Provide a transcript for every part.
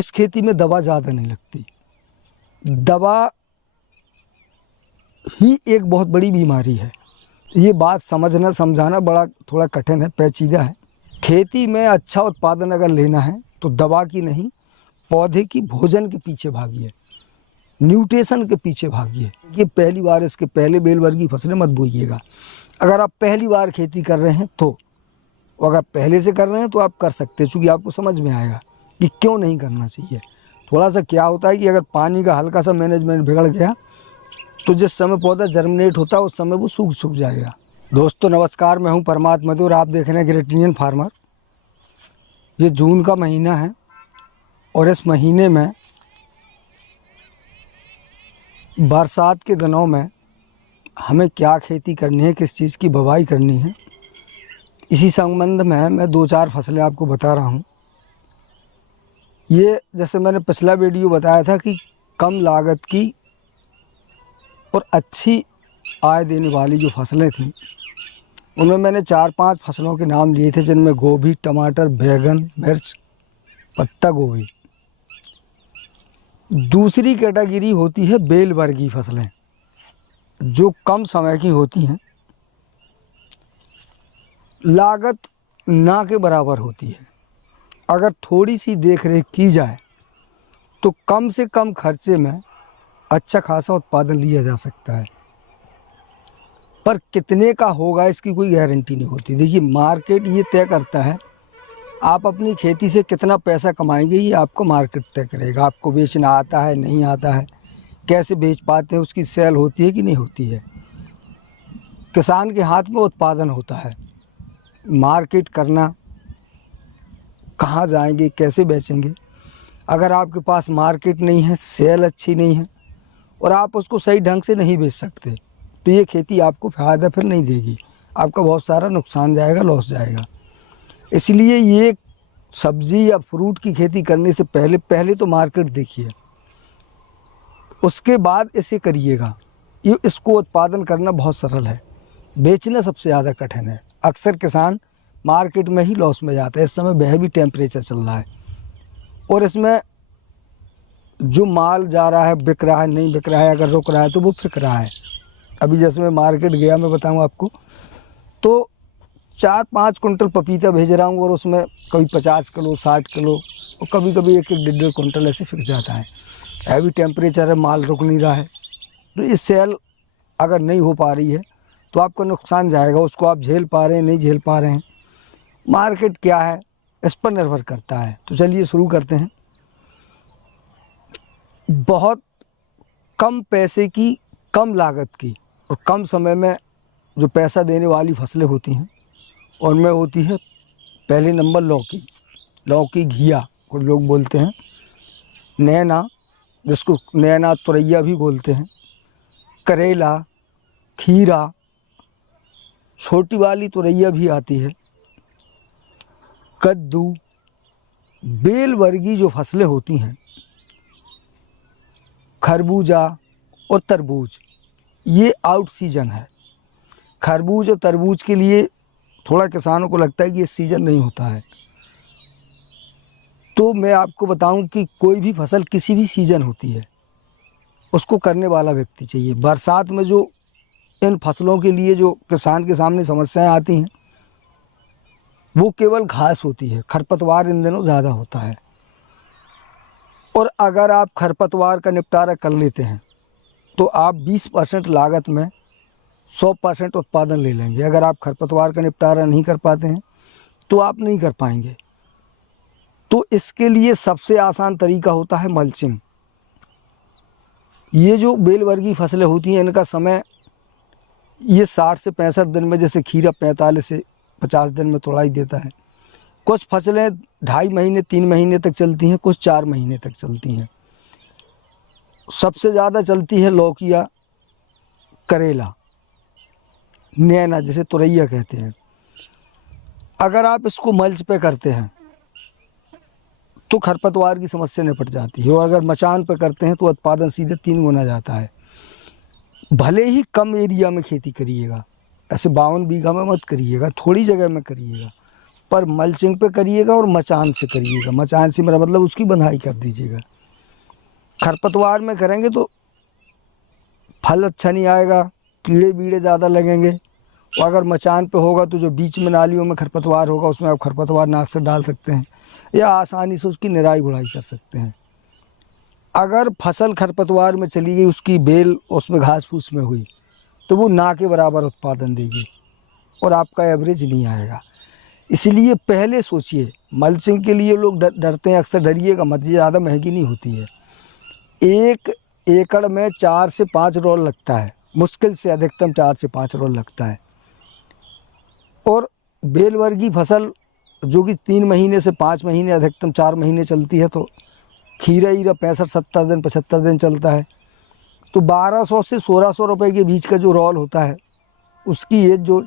इस खेती में दवा ज़्यादा नहीं लगती। दवा ही एक बहुत बड़ी बीमारी है। ये बात समझना समझाना बड़ा थोड़ा कठिन है, पेचीदा है। खेती में अच्छा उत्पादन अगर लेना है तो दवा की नहीं, पौधे की भोजन के पीछे भागिए, न्यूट्रिशन के पीछे भागिए। ये पहली बार इसके पहले बेल वर्गीय फसलें मत बोइएगा। अगर आप पहली बार खेती कर रहे हैं तो, अगर पहले से कर रहे हैं तो आप कर सकते हैं, चूँकि आपको समझ में आएगा कि क्यों नहीं करना चाहिए। थोड़ा सा क्या होता है कि अगर पानी का हल्का सा मैनेजमेंट बिगड़ गया तो जिस समय पौधा जर्मिनेट होता है उस समय वो सूख जाएगा। दोस्तों नमस्कार, मैं हूं परमात्मा मधु और आप देख रहे हैं ग्रेट इंडियन फार्मर। ये जून का महीना है और इस महीने में बरसात के दिनों में हमें क्या खेती करनी है, किस चीज़ की बुवाई करनी है, इसी संबंध में मैं 2-4 फसलें आपको बता रहा हूं। ये जैसे मैंने पिछला वीडियो बताया था कि कम लागत की और अच्छी आय देने वाली जो फसलें थीं उनमें मैंने 4-5 फसलों के नाम लिए थे, जिनमें गोभी, टमाटर, बैंगन, मिर्च, पत्ता गोभी। दूसरी कैटेगरी होती है बेल वर्गीय फसलें, जो कम समय की होती हैं, लागत ना के बराबर होती है। अगर थोड़ी सी देख रेख की जाए तो कम से कम खर्चे में अच्छा खासा उत्पादन लिया जा सकता है, पर कितने का होगा इसकी कोई गारंटी नहीं होती। देखिए, मार्केट ये तय करता है, आप अपनी खेती से कितना पैसा कमाएंगे ये आपको मार्केट तय करेगा। आपको बेचना आता है, नहीं आता है, कैसे बेच पाते हैं, उसकी सेल होती है कि नहीं होती है। किसान के हाथ में उत्पादन होता है, मार्केट करना, कहाँ जाएंगे, कैसे बेचेंगे। अगर आपके पास मार्केट नहीं है, सेल अच्छी नहीं है और आप उसको सही ढंग से नहीं बेच सकते, तो ये खेती आपको फ़ायदा फिर नहीं देगी, आपका बहुत सारा नुकसान जाएगा, लॉस जाएगा। इसलिए ये सब्ज़ी या फ्रूट की खेती करने से पहले तो मार्केट देखिए, उसके बाद इसे करिएगा। ये इसको उत्पादन करना बहुत सरल है, बेचना सबसे ज़्यादा कठिन है। अक्सर किसान मार्केट में ही लॉस में जाता है। इस समय वह भी टेम्परेचर चल रहा है और इसमें जो माल जा रहा है बिक रहा है, नहीं बिक रहा है, अगर रुक रहा है तो वो फिक रहा है। अभी जैसे मैं मार्केट गया, मैं बताऊं आपको, तो 4-5 कुंटल पपीता भेज रहा हूँ और उसमें कभी 50 किलो, 60 किलो और कभी कभी 1-1 कुंटल ऐसे फिक जाता है। हैवी टेम्परेचर है, माल रुक नहीं रहा है, तो ये सेल अगर नहीं हो पा रही है तो आपका नुकसान जाएगा। उसको आप झेल पा रहे हैं, नहीं झेल पा रहे हैं, मार्केट क्या है इस पर निर्भर करता है। तो चलिए शुरू करते हैं। बहुत कम पैसे की, कम लागत की और कम समय में जो पैसा देने वाली फसलें होती हैं उनमें होती है पहले नंबर लौकी। लौकी घिया कुछ लोग बोलते हैं, नैना जिसको नैना तुरैया भी बोलते हैं, करेला, खीरा, छोटी वाली तुरैया भी आती है, कद्दू। बेल वर्गीय जो फसलें होती हैं, खरबूजा और तरबूज, ये आउट सीजन है। खरबूज और तरबूज के लिए थोड़ा किसानों को लगता है कि ये सीज़न नहीं होता है, तो मैं आपको बताऊं कि कोई भी फसल किसी भी सीज़न होती है, उसको करने वाला व्यक्ति चाहिए। बरसात में जो इन फसलों के लिए जो किसान के सामने समस्याएं आती हैं वो केवल घास होती है, खरपतवार इन दिनों ज़्यादा होता है। और अगर आप खरपतवार का निपटारा कर लेते हैं तो आप 20% लागत में 100% उत्पादन ले लेंगे। अगर आप खरपतवार का निपटारा नहीं कर पाते हैं तो आप नहीं कर पाएंगे। तो इसके लिए सबसे आसान तरीका होता है मल्चिंग। ये जो बेल वर्गीय फसलें होती हैं, इनका समय ये 60 से 65 दिन में, जैसे खीरा 45 से 50 दिन में तोड़ाई देता है। कुछ फसलें 2.5 महीने 3 महीने तक चलती हैं, कुछ 4 महीने तक चलती हैं। सबसे ज़्यादा चलती है लौकिया, करेला, नैना जिसे तुरैया कहते हैं। अगर आप इसको मल्च पे करते हैं तो खरपतवार की समस्या निपट जाती है, और अगर मचान पे करते हैं तो उत्पादन सीधे 3 गुना जाता है। भले ही कम एरिया में खेती करिएगा, ऐसे 52 बीघा में मत करिएगा, थोड़ी जगह में करिएगा, पर मल्चिंग पे करिएगा और मचान से करिएगा। मचान से मेरा मतलब उसकी बंधाई कर दीजिएगा। खरपतवार में करेंगे तो फल अच्छा नहीं आएगा, कीड़े बीड़े ज़्यादा लगेंगे। और अगर मचान पे होगा तो जो बीच में नालियों में खरपतवार होगा उसमें आप खरपतवार नाक से डाल सकते हैं या आसानी से उसकी निराई गुड़ाई कर सकते हैं। अगर फसल खरपतवार में चली गई, उसकी बेल उसमें घास फूस में हुई, तो वो ना के बराबर उत्पादन देगी और आपका एवरेज नहीं आएगा। इसलिए पहले सोचिए। मल्चिंग के लिए लोग डरते हैं, अक्सर डरिएगा मत, ज़्यादा महंगी नहीं होती है। 1 एकड़ में 4 से 5 रोल लगता है, मुश्किल से अधिकतम 4 से 5 रोल लगता है। और बेल वर्गीय फसल जो कि 3 महीने से 5 महीने, अधिकतम 4 महीने चलती है, तो खीरा हीरा 65-70 दिन 75 दिन चलता है। तो 1200 से 1600 रुपये के बीच का जो रोल होता है, उसकी एज जो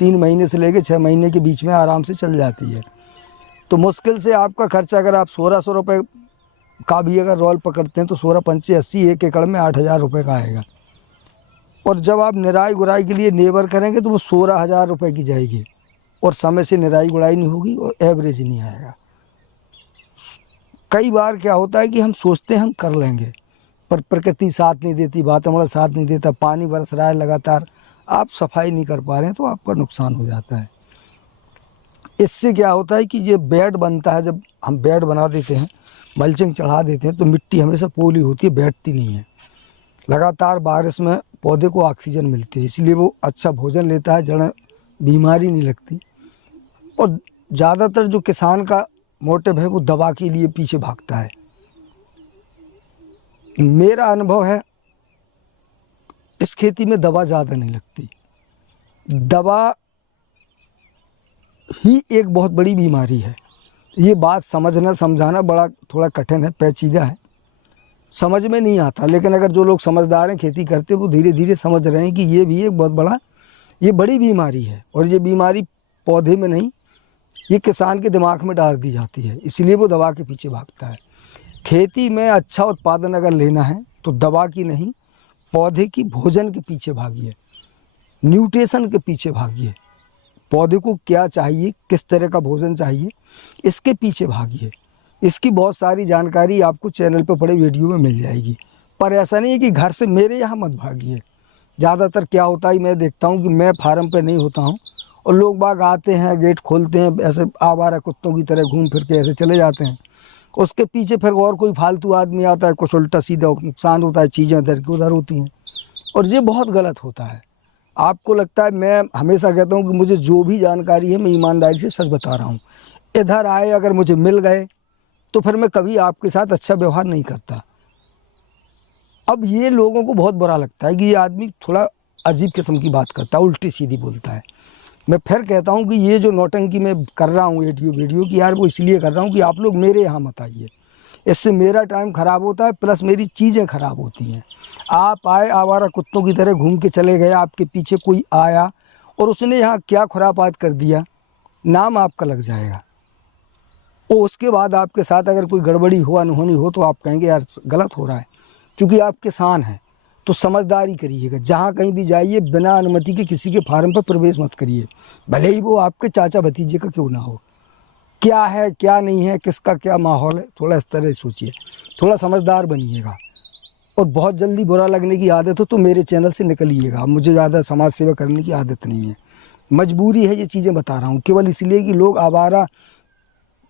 3 महीने से लेकर 6 महीने के बीच में आराम से चल जाती है। तो मुश्किल से आपका खर्चा अगर आप 1600 रुपये का भी अगर रोल पकड़ते हैं तो 16 पंचे 80, 1 एकड़ में 8000 रुपये का आएगा। और जब आप निराई गुड़ाई के लिए लेबर करेंगे तो वो 16000 रुपये की जाएगी और समय से निराई गुड़ाई नहीं होगी और एवरेज नहीं आएगा। कई बार क्या होता है कि हम सोचते हैं हम कर लेंगे, पर प्रकृति साथ नहीं देती, वातावरण साथ नहीं देता, पानी बरस रहा है लगातार, आप सफाई नहीं कर पा रहे हैं तो आपका नुकसान हो जाता है। इससे क्या होता है कि ये बेड बनता है, जब हम बेड बना देते हैं, मल्चिंग चढ़ा देते हैं, तो मिट्टी हमेशा पोली होती है, बैठती नहीं है। लगातार बारिश में पौधे को ऑक्सीजन मिलती है, इसलिए वो अच्छा भोजन लेता है, जड़ बीमारी नहीं लगती। और ज़्यादातर जो किसान का मोटिव है वो दवा के लिए पीछे भागता है। मेरा अनुभव है इस खेती में दवा ज़्यादा नहीं लगती। दवा ही एक बहुत बड़ी बीमारी है। ये बात समझना समझाना बड़ा थोड़ा कठिन है, पेचीदा है, समझ में नहीं आता। लेकिन अगर जो लोग समझदार हैं, खेती करते, वो धीरे धीरे समझ रहे हैं कि ये भी एक बहुत बड़ा, ये बड़ी बीमारी है। और ये बीमारी पौधे में नहीं, ये किसान के दिमाग में डाल दी जाती है, इसलिए वो दवा के पीछे भागता है। खेती में अच्छा उत्पादन अगर लेना है तो दवा की नहीं, पौधे की भोजन के पीछे भागिए, न्यूट्रिशन के पीछे भागिए। पौधे को क्या चाहिए, किस तरह का भोजन चाहिए, इसके पीछे भागिए। इसकी बहुत सारी जानकारी आपको चैनल पर पड़े वीडियो में मिल जाएगी। पर ऐसा नहीं है कि घर से मेरे यहाँ मत भागिए। ज़्यादातर क्या होता है, मैं देखता हूँ कि मैं फार्म पे नहीं होता हूँ और लोग बाग आते हैं, गेट खोलते हैं, ऐसे आवारा कुत्तों की तरह घूम फिर के ऐसे चले जाते हैं। उसके पीछे फिर और कोई फालतू आदमी आता है, कुछ उल्टा सीधा नुकसान होता है, चीज़ें इधर की उधर होती हैं और ये बहुत गलत होता है। आपको लगता है, मैं हमेशा कहता हूँ कि मुझे जो भी जानकारी है मैं ईमानदारी से सच बता रहा हूँ। इधर आए अगर मुझे मिल गए तो फिर मैं कभी आपके साथ अच्छा व्यवहार नहीं करता। अब ये लोगों को बहुत बुरा लगता है कि ये आदमी थोड़ा अजीब किस्म की बात करता है, उल्टी सीधी बोलता है। मैं फिर कहता हूँ कि ये जो नौटंकी मैं कर रहा हूँ वीडियो की, यार वो इसलिए कर रहा हूँ कि आप लोग मेरे यहाँ मत आइए। इससे मेरा टाइम ख़राब होता है, प्लस मेरी चीज़ें ख़राब होती हैं। आप आए, आवारा कुत्तों की तरह घूम के चले गए, आपके पीछे कोई आया और उसने यहाँ क्या खुरापात कर दिया, नाम आपका लग जाएगा। और उसके बाद आपके साथ अगर कोई गड़बड़ी हो, अनहोनी हो, तो आप कहेंगे यार गलत हो रहा है। क्योंकि आप किसान हैं तो समझदारी करिएगा। जहाँ कहीं भी जाइए, बिना अनुमति के किसी के फार्म पर प्रवेश मत करिए, भले ही वो आपके चाचा भतीजे का क्यों ना हो। क्या है क्या नहीं है, किसका क्या माहौल है, थोड़ा इस तरह सोचिए, थोड़ा समझदार बनिएगा। और बहुत जल्दी बुरा लगने की आदत हो तो मेरे चैनल से निकलिएगा। मुझे ज़्यादा समाज सेवा करने की आदत नहीं है, मजबूरी है ये चीज़ें बता रहा हूँ, केवल इसलिए कि लोग आवारा,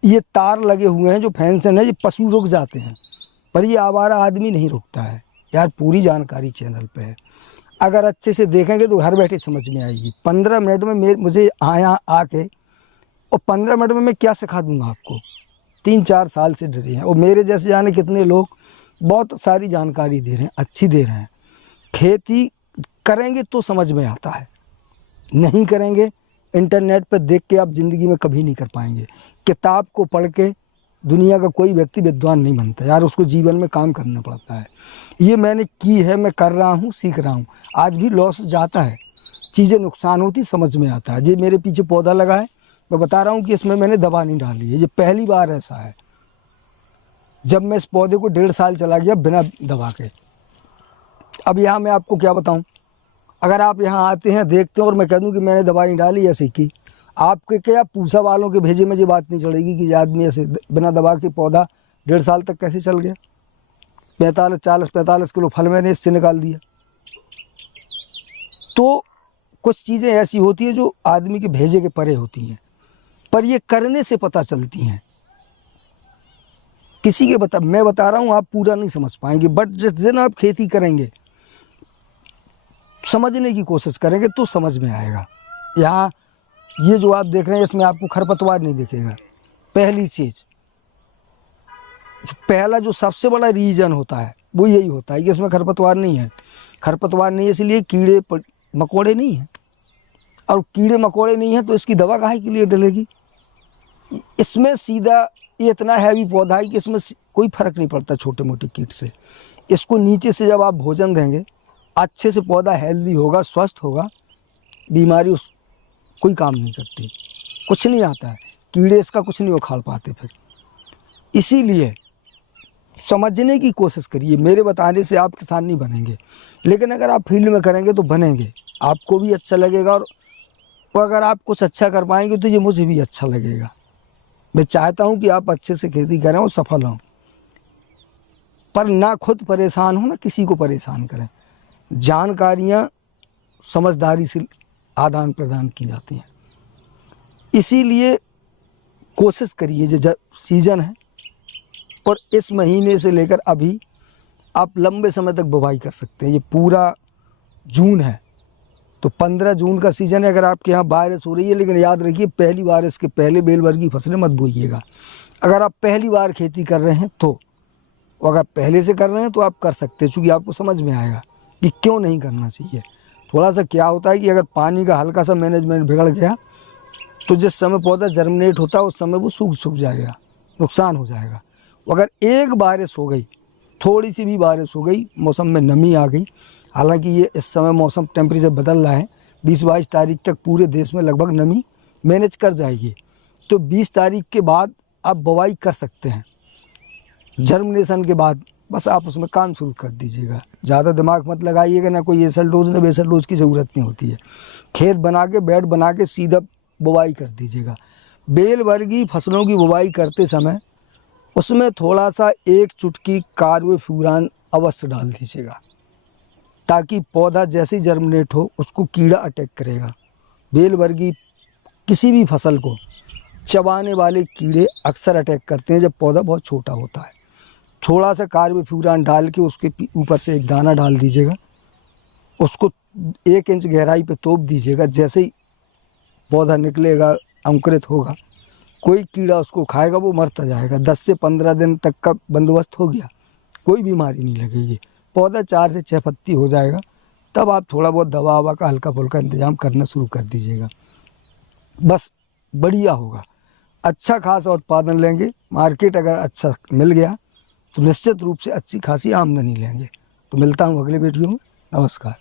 ये तार लगे हुए हैं जो फैंसन है, ये पशु रुक जाते हैं, पर ये आवारा आदमी नहीं रुकता है। यार पूरी जानकारी चैनल पे है, अगर अच्छे से देखेंगे तो घर बैठे समझ में आएगी। 15 मिनट में मुझे यहाँ आके, और 15 मिनट में मैं क्या सिखा दूँगा आपको। 3-4 साल से डरे हैं और मेरे जैसे जाने कितने लोग बहुत सारी जानकारी दे रहे हैं, अच्छी दे रहे हैं। खेती करेंगे तो समझ में आता है, नहीं करेंगे इंटरनेट पर देख के आप ज़िंदगी में कभी नहीं कर पाएंगे। किताब को पढ़ के दुनिया का कोई व्यक्ति विद्वान नहीं बनता यार, उसको जीवन में काम करना पड़ता है। ये मैंने की है, मैं कर रहा हूँ, सीख रहा हूँ। आज भी लॉस जाता है, चीज़ें नुकसान होती, समझ में आता है। ये मेरे पीछे पौधा लगा है, मैं बता रहा हूँ कि इसमें मैंने दवा नहीं डाली है, ये पहली बार ऐसा है। जब मैं इस पौधे को 1.5 साल चला गया बिना दवा के। अब यहाँ मैं आपको क्या बताऊँ, अगर आप यहाँ आते हैं, देखते हैं और मैं कह दूँ कि मैंने दवाई डाली या सीखी, आपके क्या पूसा वालों के भेजे में ये बात नहीं चलेगी कि ये आदमी ऐसे बिना दवा के पौधा 1.5 साल तक कैसे चल गया। 45 किलो फल मैंने इससे निकाल दिया। तो कुछ चीज़ें ऐसी होती हैं जो आदमी के भेजे के परे होती हैं, पर ये करने से पता चलती हैं। किसी के मैं बता रहा हूँ, आप पूरा नहीं समझ पाएंगे, बट जिस दिन आप खेती करेंगे, समझने की कोशिश करेंगे तो समझ में आएगा। यहाँ ये जो आप देख रहे हैं इसमें आपको खरपतवार नहीं दिखेगा। पहली चीज़, पहला जो सबसे बड़ा रीजन होता है वो यही होता है कि इसमें खरपतवार नहीं है। खरपतवार नहीं है इसलिए कीड़े मकोड़े नहीं हैं, और कीड़े मकोड़े नहीं हैं तो इसकी दवा काहे के लिए डलेगी। इसमें सीधा ये इतना हैवी पौधा है कि इसमें कोई फर्क नहीं पड़ता छोटे मोटे कीट से। इसको नीचे से जब आप भोजन देंगे, अच्छे से पौधा हेल्दी होगा, स्वस्थ होगा, बीमारी उस कोई काम नहीं करती, कुछ नहीं आता है, कीड़े इसका कुछ नहीं उखाड़ पाते। फिर इसीलिए समझने की कोशिश करिए। मेरे बताने से आप किसान नहीं बनेंगे, लेकिन अगर आप फील्ड में करेंगे तो बनेंगे, आपको भी अच्छा लगेगा, और अगर आप कुछ अच्छा कर पाएंगे तो ये मुझे भी अच्छा लगेगा। मैं चाहता हूँ कि आप अच्छे से खेती करें और सफल हों, पर ना खुद परेशान हो ना किसी को परेशान करें। जानकारियाँ समझदारी से आदान प्रदान की जाती हैं। इसीलिए कोशिश करिए, जो सीज़न है और इस महीने से लेकर अभी आप लंबे समय तक बुवाई कर सकते हैं। ये पूरा जून है तो 15 जून का सीज़न है। अगर आपके यहाँ बारिश हो रही है, लेकिन याद रखिए पहली बारिश के पहले बेल वर्गीय फसलें मत बोइएगा। अगर आप पहली बार खेती कर रहे हैं तो, अगर पहले से कर रहे हैं तो आप कर सकते हैं, चूँकि आपको समझ में आएगा कि क्यों नहीं करना चाहिए। थोड़ा सा क्या होता है कि अगर पानी का हल्का सा मैनेजमेंट बिगड़ गया तो जिस समय पौधा जर्मिनेट होता है उस समय वो सूख जाएगा, नुकसान हो जाएगा। अगर एक बारिश हो गई, थोड़ी सी भी बारिश हो गई, मौसम में नमी आ गई, हालांकि ये इस समय मौसम टेम्परेचर बदल रहा है, 20-22 तारीख तक पूरे देश में लगभग नमी मैनेज कर जाएगी, तो 20 तारीख के बाद आप बुवाई कर सकते हैं। जर्मिनेशन के बाद बस आप उसमें काम शुरू कर दीजिएगा। ज़्यादा दिमाग मत लगाइएगा, ना कोई एसल डोज ना बेसल डोज की ज़रूरत नहीं होती है। खेत बना के, बेड बना के सीधा बुवाई कर दीजिएगा। बेल वर्गीय फसलों की बुवाई करते समय उसमें थोड़ा सा 1 चुटकी कार्बोफ्यूरान अवश्य डाल दीजिएगा, ताकि पौधा जैसे ही जर्मिनेट हो उसको कीड़ा अटैक करेगा। बेल वर्गीय किसी भी फसल को चबाने वाले कीड़े अक्सर अटैक करते हैं जब पौधा बहुत छोटा होता है। थोड़ा सा कार्बोफ्यूरान डाल के उसके ऊपर से एक दाना डाल दीजिएगा, उसको 1 इंच गहराई पे तोप दीजिएगा। जैसे ही पौधा निकलेगा, अंकुरित होगा, कोई कीड़ा उसको खाएगा वो मरता जाएगा। 10 से 15 दिन तक का बंदोबस्त हो गया, कोई बीमारी नहीं लगेगी, पौधा 4 से 6 पत्ती हो जाएगा। तब आप थोड़ा बहुत दवा ववा का हल्का फुल्का इंतजाम करना शुरू कर दीजिएगा, बस बढ़िया होगा। अच्छा खासा उत्पादन लेंगे, मार्केट अगर अच्छा मिल गया तो निश्चित रूप से अच्छी खासी आमदनी लेंगे। तो मिलता हूँ अगले वीडियो में। नमस्कार।